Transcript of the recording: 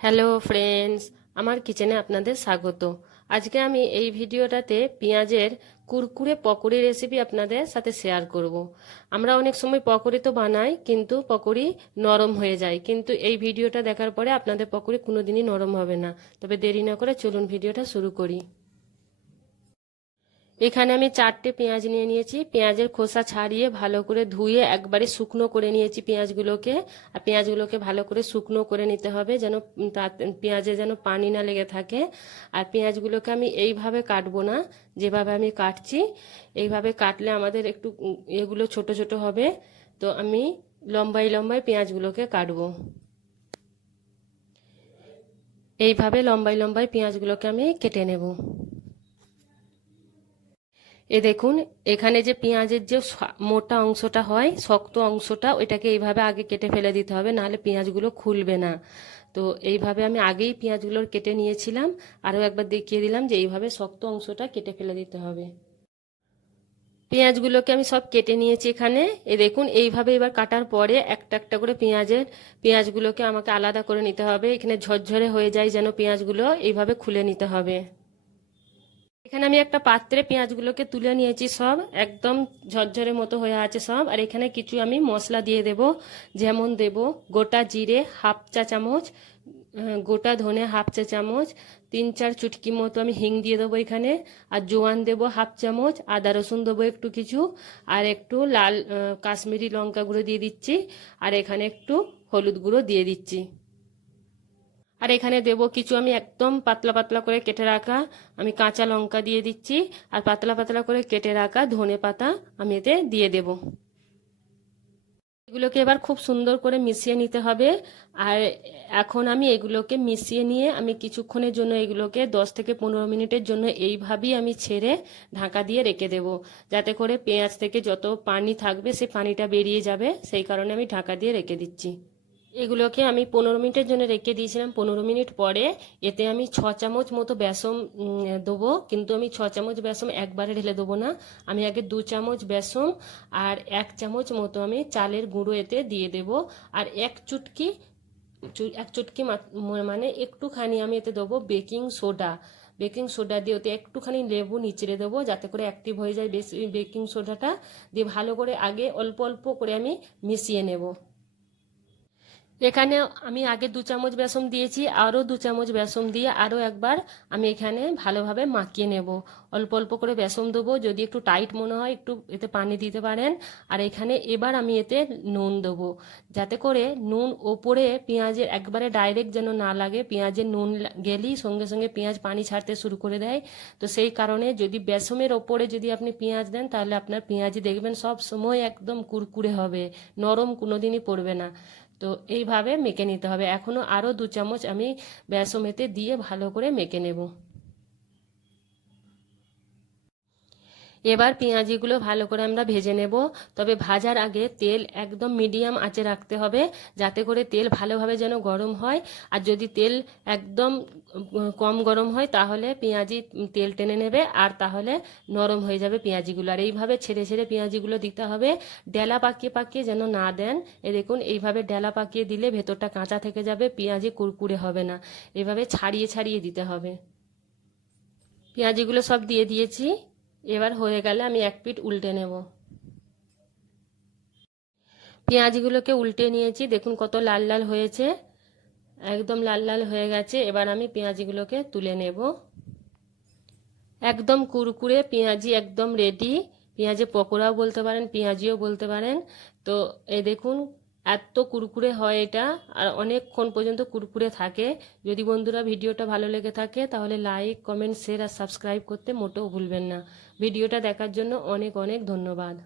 Hello friends, আমার কিচেনে আপনাদের স্বাগত। আজকে আমি এই ভিডিওটাতে পেঁয়াজের কুরকুরে পকোড়ি রেসিপি আপনাদের সাথে শেয়ার করব। আমরা অনেক সময় পকোড়ি তো বানাই, কিন্তু পকোড়ি নরম হয়ে যায়, কিন্তু এই ভিডিওটা দেখার পরে আপনাদের পকোড়ি কোনোদিনই নরম হবে না। তবে দেরি না করে চলুন ভিডিওটা শুরু করি। এখানে আমি 4টে পেঁয়াজ নিয়ে নিয়েছি। পেঁয়াজের খোসা ছাড়িয়ে ভালো করে ধুয়ে একবারে শুকনো করে নিয়েছি পেঁয়াজগুলোকে। আর পেঁয়াজগুলোকে ভালো করে শুকনো করে নিতে হবে, যেন পেঁয়াজে যেন পানি না লেগে থাকে। আর পেঁয়াজগুলোকে আমি এইভাবে কাটবো না, যেভাবে আমি কাটছি। এইভাবে কাটলে আমাদের একটু এগুলো ছোট ছোট হবে। তো আমি লম্বাই লম্বাই পেঁয়াজগুলোকে কাটবো। এইভাবে লম্বাই লম্বাই পেঁয়াজগুলোকে আমি কেটে নেব। এ দেখুন, এখানে যে পেঁয়াজের যে মোটা অংশটা হয়, শক্ত অংশটা, ওইটাকে এইভাবে আগে কেটে ফেলে দিতে হবে, নাহলে পেঁয়াজগুলো খুলবে না। তো এইভাবে আমি আগেই পেঁয়াজগুলোর কেটে নিয়েছিলাম, আরও একবার দেখিয়ে দিলাম যে এইভাবে শক্ত অংশটা কেটে ফেলে দিতে হবে। পেঁয়াজগুলোকে আমি সব কেটে নিয়েছি এখানে। দেখুন, এইভাবে এবার কাটার পরে একটা একটা করে পেঁয়াজগুলোকে আমাকে আলাদা করে নিতে হবে। এখানে ঝরঝরে হয়ে যায় যেন পেঁয়াজগুলো, এইভাবে খুলে নিতে হবে। এখানে আমি একটা পাত্রে পেঁয়াজগুলোকে তুলে নিয়েছি, সব একদম ঝরঝরে মতো হয়ে আছে সব। আর এখানে কিছু আমি মশলা দিয়ে দেব, যেমন দেব গোটা জিরে হাফ চা চামচ, গোটা ধনে হাফ চা চামচ, 3-4 চুটকি মতো আমি হিং দিয়ে দেবো এখানে। আর জোয়ান দেবো হাফ চামচ, আদা রসুন দেবো একটু কিছু, আর একটু লাল কাশ্মীরি লঙ্কা গুঁড়ো দিয়ে দিচ্ছি, আর এখানে একটু হলুদ গুঁড়ো দিয়ে দিচ্ছি। আর এখানে দেব কিছু আমি একদম পাতলা পাতলা করে কেটে রাখা আমি কাঁচা লঙ্কা দিয়ে দিচ্ছি, আর পাতলা পাতলা করে কেটে রাখা ধনে পাতা আমি এতে দিয়ে দেব। এগুলোকে এবার খুব সুন্দর করে মিশিয়ে নিতে হবে। আর এখন আমি এগুলোকে মিশিয়ে নিয়ে আমি কিছুক্ষণের জন্য এগুলোকে 10 থেকে 15 মিনিটের জন্য এইভাবেই আমি ছেড়ে ঢাকা দিয়ে রেখে দেব, যাতে করে পেঁয়াজ থেকে যত পানি থাকবে সেই পানিটা বেরিয়ে যাবে। সেই কারণে আমি ঢাকা দিয়ে রেখে দিচ্ছি। এগুলোকে আমি 15 মিনিটের জন্য রেখে দিয়েছিলাম। 15 মিনিট পরে এতে আমি 6 চামচ মতো বেসন দেবো, কিন্তু আমি 6 চামচ বেসন একবারে ঢেলে দেবো না। আমি আগে 2 চামচ বেসন আর 1 চামচ মতো আমি চালের গুঁড়ো এতে দিয়ে দেব। আর এক চুটকি মানে একটুখানি আমি এতে দেবো বেকিং সোডা। বেকিং সোডা দিয়ে ওতে একটুখানি লেবু নিচড়ে দেবো, যাতে করে অ্যাক্টিভ হয়ে যায় বেশি বেকিং সোডাটা। দিয়ে ভালো করে আগে অল্প অল্প করে আমি মিশিয়ে নেব। এখানে আমি আগে 2 চামচ বেসন দিয়েছি, আরও 2 চামচ বেসন দিয়ে আরও একবার আমি এখানে ভালোভাবে মাখিয়ে নেব। অল্প অল্প করে বেসন দেবো, যদি একটু টাইট মনে হয় একটু এতে পানি দিতে পারেন। আর এখানে এবার আমি এতে নুন দেবো, যাতে করে নুন ওপরে পেঁয়াজের একবারে ডাইরেক্ট যেন না লাগে। পেঁয়াজের নুন গেলেই সঙ্গে সঙ্গে পেঁয়াজ পানি ছাড়তে শুরু করে দেয়। তো সেই কারণে যদি বেসনের ওপরে যদি আপনি পেঁয়াজ দেন, তাহলে আপনার পেঁয়াজি দেখবেন সব সময় একদম কুরকুরে হবে, নরম কোনোদিনই পড়বে না। তো এইভাবে মেখে নিতে হবে। এখনো আরও 2 চামচ আমি বেসন এতে দিয়ে ভালো করে মেখে নেব। এবার পেঁয়াজিগুলো ভালো করে আমরা ভেজে নেব। তবে ভাজার আগে তেল একদম মিডিয়াম আঁচে রাখতে হবে, যাতে করে তেল ভালোভাবে যেন গরম হয়। আর যদি তেল একদম কম গরম হয়, তাহলে পেঁয়াজি তেল টেনে নেবে, আর তাহলে নরম হয়ে যাবে পেঁয়াজিগুলো। আর এইভাবে ছেড়ে ছেড়ে পেঁয়াজিগুলো দিতে হবে, ডেলা পাকিয়ে পাকিয়ে যেন না দেন। দেখুন, এইভাবে ডেলা পাকিয়ে দিলে ভেতরটা কাঁচা থেকে যাবে, পেঁয়াজি কুরকুরে হবে না। এইভাবে ছাড়িয়ে ছাড়িয়ে দিতে হবে। পেঁয়াজিগুলো সব দিয়ে দিয়েছি। এবার হয়ে গেলে আমি এক পিঠ উল্টে নেব। পেঁয়াজগুলোকে উল্টে নিয়েছি, দেখুন কত লাল লাল হয়েছে, একদম লাল লাল হয়ে গেছে। এবার আমি পেঁয়াজগুলোকে তুলে নেব। একদম কুরকুরে পেঁয়াজি একদম রেডি। পেঁয়াজে পকোড়াও বলতে পারেন, পেঁয়াজিও বলতে পারেন। তো এই দেখুন, এত কুরকুরে হয় এটা, আর অনেকক্ষণ পর্যন্ত কুরকুরে থাকে। যদি বন্ধুরা ভিডিওটা ভালো লেগে থাকে, তাহলে লাইক কমেন্ট শেয়ার আর সাবস্ক্রাইব করতে মোটেও ভুলবেন না। ভিডিওটা দেখার জন্য অনেক অনেক ধন্যবাদ।